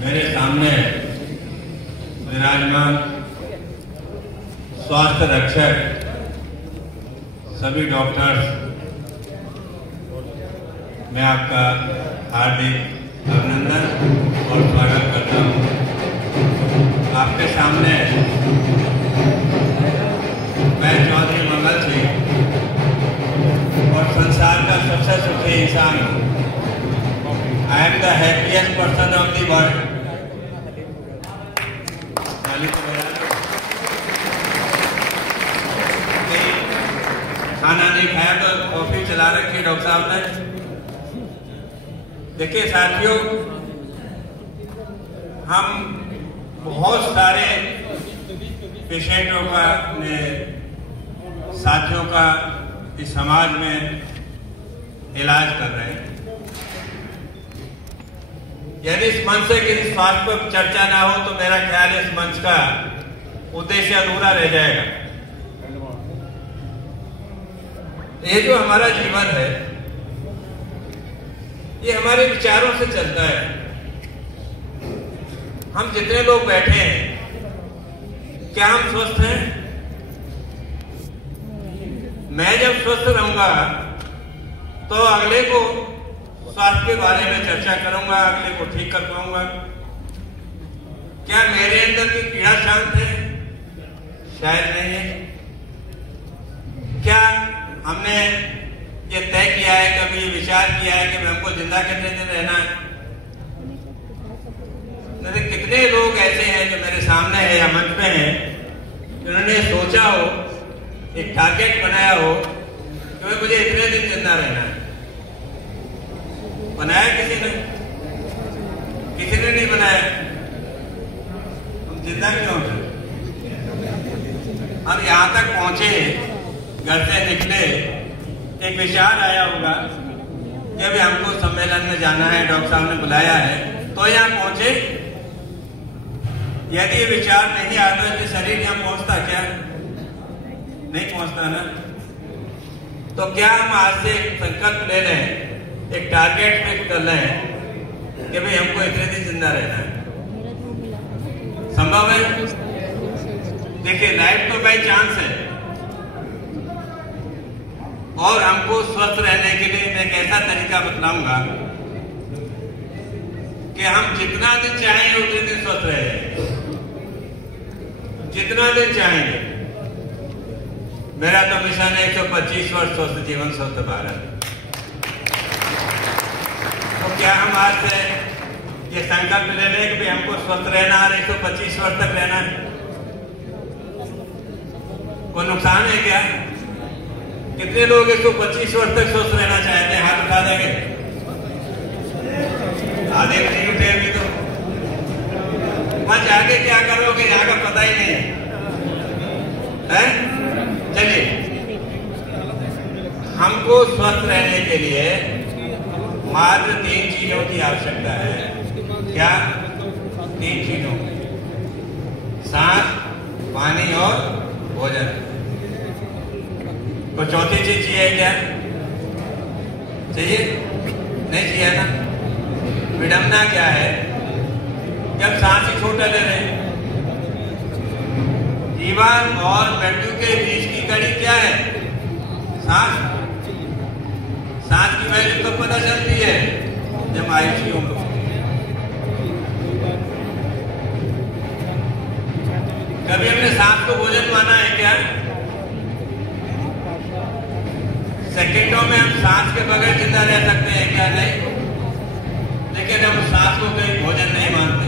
मेरे सामने विराजमान स्वास्थ्य रक्षक सभी डॉक्टर्स, मैं आपका हार्दिक अभिनंदन और स्वागत करता हूँ। आपके सामने मैं चौधरी मंगल सिंह और संसार का सबसे सुखी इंसान हूँ। I am the happiest person of the world. खाना नहीं खाया तो कॉफी चला रखी डॉक्टर साहब ने। देखिए साथियों, हम बहुत सारे पेशेंटों का, साथियों का इस समाज में इलाज कर रहे हैं। यदि इस मंच से किसी स्वास्थ्य पर चर्चा ना हो तो मेरा ख्याल इस मंच का उद्देश्य अधूरा रह जाएगा। ये जो हमारा जीवन है, ये हमारे विचारों से चलता है। हम जितने लोग बैठे हैं, क्या हम स्वस्थ हैं? मैं जब स्वस्थ रहूंगा तो अगले को स्वास्थ्य के बारे में चर्चा करूंगा, अगले को ठीक कर पाऊंगा। क्या मेरे अंदर की पीड़ा शांत है? शायद नहीं है। क्या हमने ये तय किया है, कभी ये विचार किया है कि हमको जिंदा कितने दिन रहना है? नहीं, कितने लोग ऐसे हैं जो मेरे सामने है या मंच में है, जिन्होंने सोचा हो, एक टारगेट बनाया हो कि मुझे इतने दिन जिंदा रहना है। बनाया किसी ने? किसी ने नहीं बनाया। हम जिंदा क्यों हैं? हम यहाँ तक पहुंचे, घर से निकले, एक विचार आया होगा कि अभी हमको सम्मेलन में जाना है, डॉक्टर साहब ने बुलाया है, तो यहाँ पहुंचे। यदि ये विचार नहीं आता तो शरीर यहाँ पहुंचता क्या? नहीं पहुंचता ना। तो क्या हम आज से एक संकल्प ले लें, एक टारगेट फिक्स कर लें कि भाई हमको इतने दिन जिंदा रहना है? संभव है? देखिए, लाइफ तो बाई चांस है, और हमको स्वस्थ रहने के लिए मैं एक ऐसा तरीका बतलाऊंगा कि हम जितना दिन चाहेंगे उतने दिन स्वस्थ रहेंगे, जितना दिन चाहेंगे। मेरा तो मिशन है 125 वर्ष स्वस्थ जीवन स्वस्थ भारत। तो क्या हम आज से ये संकल्प ले लें कि हमको स्वस्थ रहना और 125 वर्ष तक रहना है? कोई नुकसान है क्या? कितने लोग 125 वर्ष तक स्वस्थ रहना चाहते हैं? हाथ उठा देंगे। आधे नहीं उठे अभी तो। वहां जाके क्या करोगे, यहाँ का पता ही नहीं है। चलिए, हमको स्वस्थ रहने के लिए मात्र 3 चीजों की आवश्यकता है। क्या? 3 चीजों, सांस, पानी और भोजन। तो चौथी चीज चाहिए क्या? चाहिए? नहीं चाहिए ना। विडंबना क्या है, जब सांस ही छोटा ले रहे हैं। जीवन और मृत्यु के बीच की कड़ी क्या है? सांस। सांस की वैल्यू कब पता चलती है? जब आयुष्यों में। कभी हमने सांस को भोजन माना है क्या? सेकंडों में हम सांस के बगैर जिंदा रह सकते हैं क्या? नहीं। लेकिन हम सांस को कोई भोजन नहीं मानते।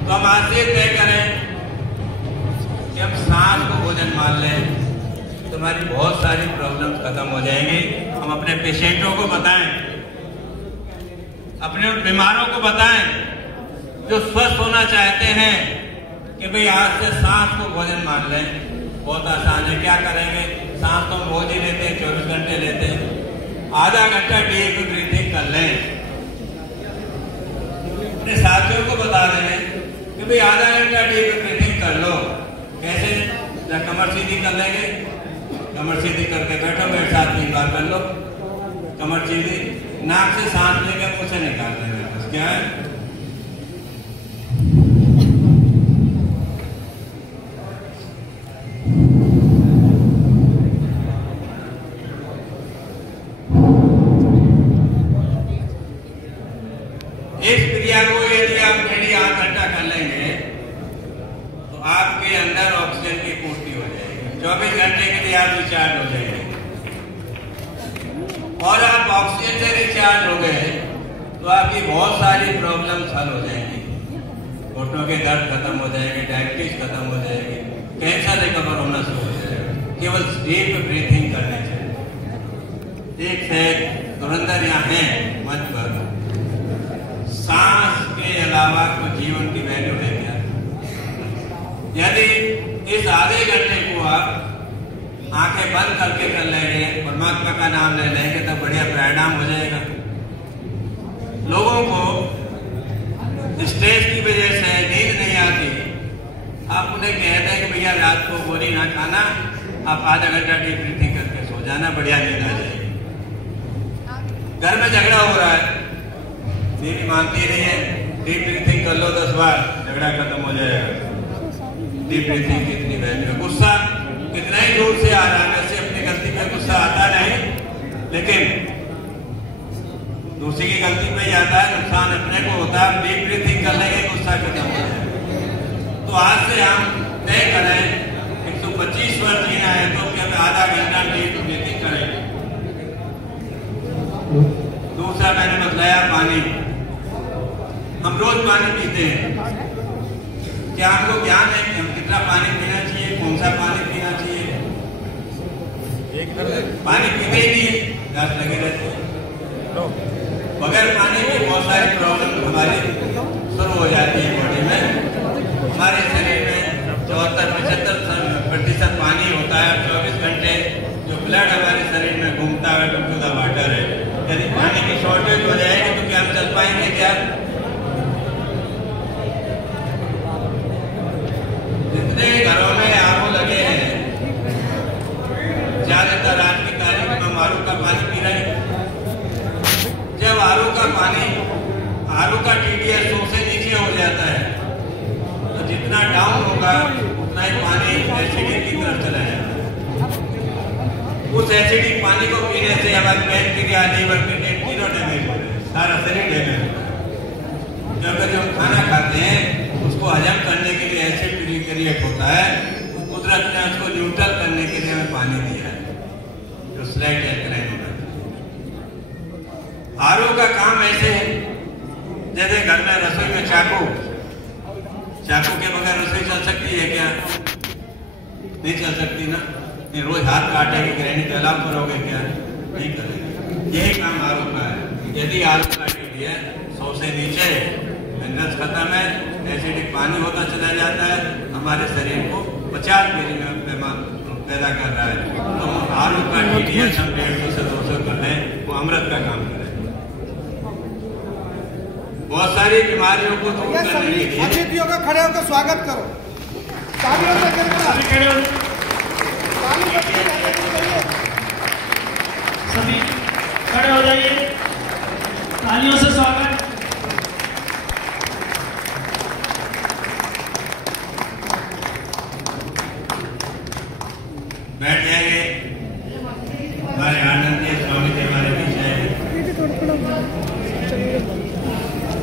तो हम आज से तय करें कि हम सांस को भोजन मान लें, तो हमारी बहुत सारी प्रॉब्लम्स खत्म हो जाएंगी। हम अपने पेशेंटों को बताएं, अपने बीमारों को बताएं जो स्वस्थ होना चाहते हैं कि भाई आज से सांस को भोजन मान लें। बहुत आसान है। क्या करेंगे? सांस तो हम रोज ही लेते हैं, 24 घंटे लेते हैं। आधा घंटा डीप ब्रीथिंग कर लें। अपने साथियों को बता दें कि भाई आधा घंटा डीप ब्रीथिंग कर लो। कैसे? या कमर सीधी कर लेंगे, कमर सीधी करके बैठो, मेरे साथ 3 बार कर लो। कमर सीधी, नाक से सांस लेकर मुंह से निकाल देना है। क्या है? इस क्रिया को यदि आप डेली 8 घंटा कर लेंगे तो आपके अंदर ऑक्सीजन की पूर्ति हो जाएगी। 24 घंटे के लिए आप रिचार्ज हो जाएंगे और आप ऑक्सीजन से रिचार्ज हो गए तो आपकी बहुत सारी प्रॉब्लम्स हल हो जाएंगी। घुटनों के दर्द खत्म हो जाएंगे, डायबिटीज खत्म हो जाएगी, कैंसर रिकवर होना शुरू हो जाएगा केवल डीप ब्रीथिंग करने से। एक है धुरंधर यहाँ है मंच पर, सांस के अलावा कोई जीवन की वैल्यू है क्या? यदि इस आधे घंटे को आप आंखें बंद करके कर लेंगे, परमात्मा का नाम ले लेंगे तो बढ़िया परिणाम हो जाएगा। लोगों को स्ट्रेस की वजह से नींद नहीं आती, आप उन्हें कहते हैं कि भैया रात को गोली ना खाना, आप आधा घंटा डीप ब्रीथिंग करके सो जाना, बढ़िया नींद आ जाएगी। घर में झगड़ा हो रहा है, बीवी मानती नहीं है, डीप ब्रीथिंग कर लो 10 बार, झगड़ा खत्म हो जाएगा। डीप ब्रीथिंग की इतनी वैल्यू है। गुस्सा कितना ही दूर से आ रहा है, वैसे अपनी गलती पे गुस्सा आता नहीं, लेकिन दूसरी की गलती पे ही आता है, नुकसान अपने को होता है। डीप ब्रीथिंग कर लेंगे, गुस्सा खत्म हो जाएगा। तो आज से हम तय करें 125 वर्ष जीना है तो क्या आधा घंटा डीप ब्रीथिंग करेंगे। दूसरा मैंने बताया पानी, हम रोज पानी पीते हैं, क्या हमको ज्ञान है कि हम कितना पानी पीना चाहिए, कौन सा पानी पीना चाहिए? पानी पीते ही नहीं, प्यास लगी रहती है। बगैर पानी की बहुत सारी प्रॉब्लम हमारी शुरू हो जाती है बॉडी में। हमारे शरीर में 74-75% पानी होता है। 24 घंटे जो ब्लड हमारे शरीर में घूमता है टू द वाटर है। यदि पानी की शॉर्टेज हो जाएगी तो क्या हम चल पाएंगे? क्या जितने घरों में आरओ लगे हैं, ज्यादातर आज की तारीख में हम आरओ का पानी पी रहे हैं। जब आरओ का टीडीएस 100 से नीचे हो जाता है तो जितना डाउन होगा उतना ही पानी एसिडिक की तरफ चला जाएगा। उस एसिडिक पानी को पीने से हमारी पैंक्रिया, लीवर, किडनी तीनों डैमेज हो रहे हैं, सारा शरीर डैमेज हो रहा है। जब हम खाना खाते हैं उसको हजम करने के लिए एसिड क्रिएट होता है, कुदरत ने उसको न्यूट्रल करने के लिए हमें पानी दिया है जो स्लाइड एल्कलाइन होता है। आरओ का काम ऐसे है जैसे घर में रसोई में चाकू के बगैर रसोई चल सकती है क्या? नहीं चल सकती ना। नहीं, रोज हाथ काटेगी, ग्रहणी तालाब करोगे क्या? नहीं करेंगे। यही काम आरओ का है। यदि आरओ का टीडीएस 100 से नीचे, मिनरल्स खत्म है, एसिडिक पानी होता चला जाता है, हमारे शरीर को 50 मिली पैदा कर रहा है। तो आरओ का टीडीएस हम 150 से 200 कर लें, वो अमृत का काम करें। बहुत सारी बीमारियों को दूर करने के लिए अतिथियों का खड़े होकर स्वागत करो। सभी खड़े हो जाइए, तालियों से स्वागत। बैठ जाएंगे। हमारे आनंद स्वामी जी हमारे बीच है,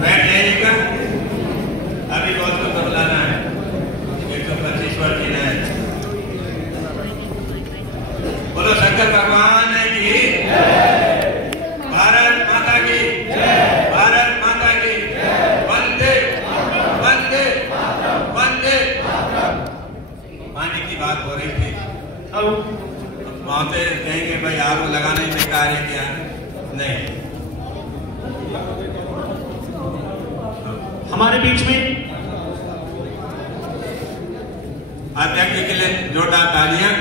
बैठ जाइएगा। अभी बहुत को बदलाना है, 125 वर्ष जीना है। बोलो शंकर भगवान की, भारत माता की, भारत माता की, वंदे वंदे वंदे। पानी की बात हो रही थी, वहां पे कहेंगे भाई आरओ लगाना ही बेकार है क्या? नहीं, हमारे बीच में अध्यक्ष के लिए जोरदार तालियां।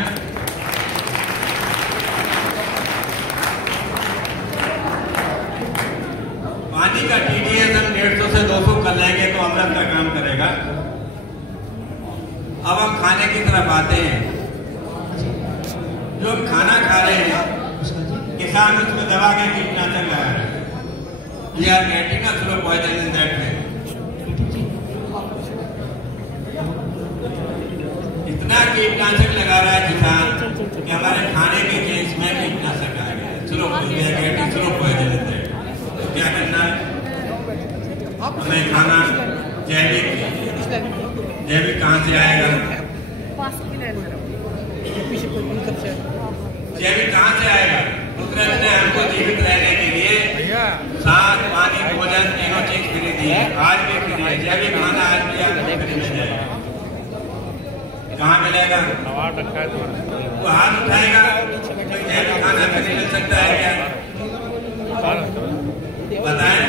पानी का टीडीएस हम 150 से 200 कर लेंगे तो अमृत का काम करेगा। अब हम खाने की तरफ आते हैं। जो खाना खा रहे हैं, किसान उसमें दवा के कीटनाशक लगा रहे हैं। We are getting a slow poison in that way. इतना कीटनाशक लगा रहा है किसान कि हमारे खाने के चीज में कीटनाशक आ गया, स्लो पॉइजन in that. तो क्या करना है? हमें खाना जैविक कहाँ से आएगा? जैविक कहाँ से आएगा? कुदरत ने हमको जीवित रहने के लिए साथ पानी भोजन तीनों चीज फ्री दी है, आज भी फ्री है। जैविक खाना आज भी आपको फ्री मिल जाएगा। कहाँ मिलेगा? वो हाथ उठाएगा, जैविक खाना फ्री मिल सकता है क्या? बताएं।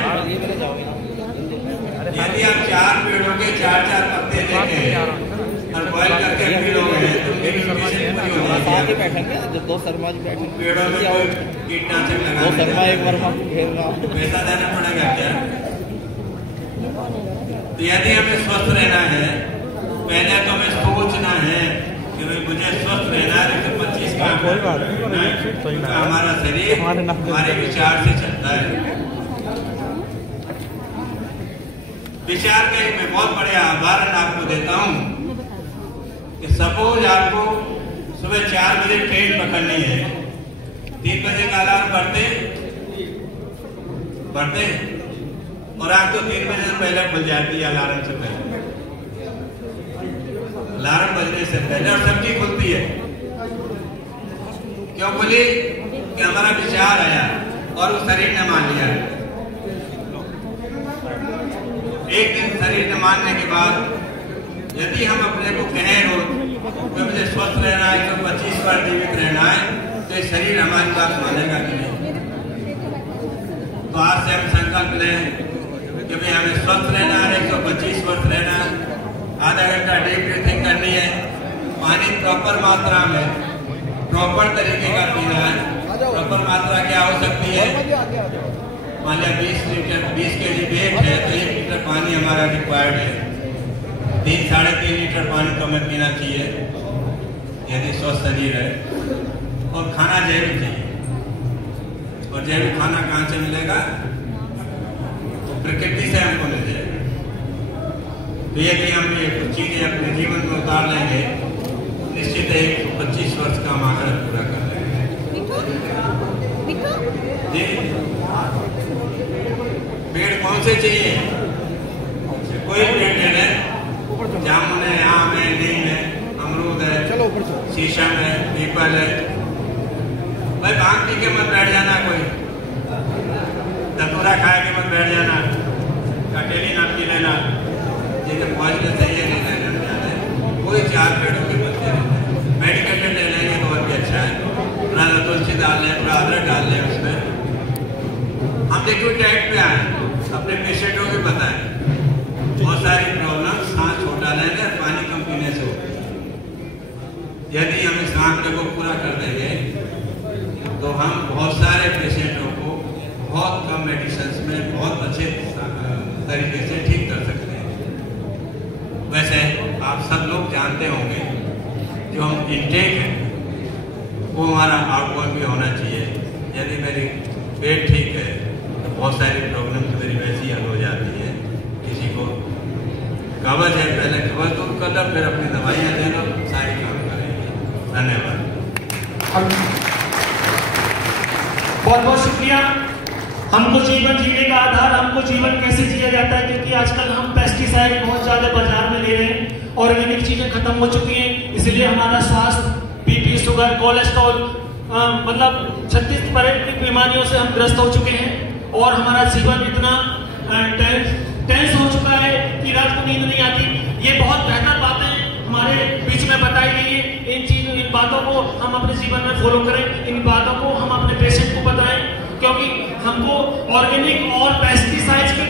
यदि आप 4 पेड़ों के 4 पत्ते लेके और बॉइल करके पीलोगे तो पेड़ों में कोई कीटनाशक लगा पैसा देना पड़ेगा क्या? तो यदि हमें स्वस्थ रहना है, पहले तो हमें सोचना है कि भाई मुझे स्वस्थ रहना है, तो 25 का हमारा शरीर हमारे विचार से चलता है। विचार का एक मैं बहुत बड़ा उदाहरण आपको देता हूं कि सपोज आपको सुबह 4 बजे ट्रेन पकड़नी है, 3 बजे का अलार्म बढ़ते और आप तो 3 बजे से पहले खुल जाती है, अलार्म से पहले, अलार्म बजने से पहले, और सबकी खुलती है। क्यों खुली? कि हमारा विचार आया और उस शरीर ने मान लिया। एक दिन शरीर ने मानने के बाद यदि हम अपने को कहें रोज कि मुझे स्वस्थ रहना है, तो 25 बार जीवित रहना है, तो ये शरीर हमारी बात मानेगा कि नहीं? तो आज से हम संकल्प लें कि भाई हमें स्वस्थ रहना है, 125 वर्ष रहना है, आधा घंटा डीप ब्रीथिंग करनी है, पानी प्रॉपर मात्रा में प्रॉपर तरीके का पीना है। प्रॉपर मात्रा क्या हो सकती है? मान लिया 20 kg वेट है तो 1 लीटर पानी हमारा रिक्वायर्ड है। 3-3.5 लीटर पानी तो हमें पीना चाहिए यदि स्वस्थ शरीर है। और खाना जैविक चाहिए, और जैविक खाना कहाँ से मिलेगा? तो प्रकृति से हमको मिल जाएगा। तो यदि हम ये कुछ चीजें अपने जीवन में उतार लेंगे, निश्चित है 125 वर्ष का हम आग्रह पूरा कर लेंगे। जी, पेड़ कौन से चाहिए? कोई पेड़ ले लें, जामुन है, आम है, नीम है, अमरूद है, शीशम है, पीपल है। भाई भांग पी के मत बैठ जाना, कोई धतूरा खा के मत बैठ जाना, कटेली ना पी लेना, जिसे पॉइजन चाहिए नहीं लेना जाना। कोई 4 पेड़ों के पत्ते मेडिकेटेड ले लेंगे तो और भी अच्छा है। थोड़ा तुलसी डाल लें, थोड़ा अदरक डाल लें उसमें। हम लिक्विड डाइट पे आए, अपने पेशेंटों को बताएं बहुत सारी प्रॉब्लम सांस छोटा लेने और पानी कम पीने से होती है। यदि हम इस आंकड़े को पूरा कर देंगे तो हम बहुत सारे पेशेंटों को बहुत कम मेडिसिन में बहुत अच्छे तरीके से ठीक कर सकते हैं। वैसे आप सब लोग जानते होंगे जो हम इंटेक है वो हमारा आउटवर्क भी होना चाहिए। यदि मेरी पेट ठीक है तो बहुत सारी प्रॉब्लम मेरी वैसी हल हो जाती है। किसी को कब्ज है, पहले कब्ज दूर कर लो, फिर अपनी दवाइयाँ दे लो, सारी काम करेंगे। धन्यवाद। बहुत बहुत शुक्रिया। हमको जीवन जीने का आधार, हमको जीवन कैसे जिया जाता है, क्योंकि आजकल हम पेस्टिसाइड बहुत ज्यादा बाजार में ले रहे हैं, ऑर्गेनिक चीजें खत्म हो चुकी हैं, इसलिए हमारा स्वास्थ्य बीपी, शुगर, कोलेस्ट्रॉल मतलब 36 तरह की बीमारियों से हम ग्रस्त हो चुके हैं। और हमारा जीवन इतना टेंस हो चुका है कि रात को नींद नहीं आती। ये बहुत बेहतर बातें हमारे बीच में बताई गई है। इन बातों को हम अपने जीवन में फॉलो करें, इन बातों को हम अपने पेशेंट को बताएं, क्योंकि हमको ऑर्गेनिक और पेस्टिसाइड्स के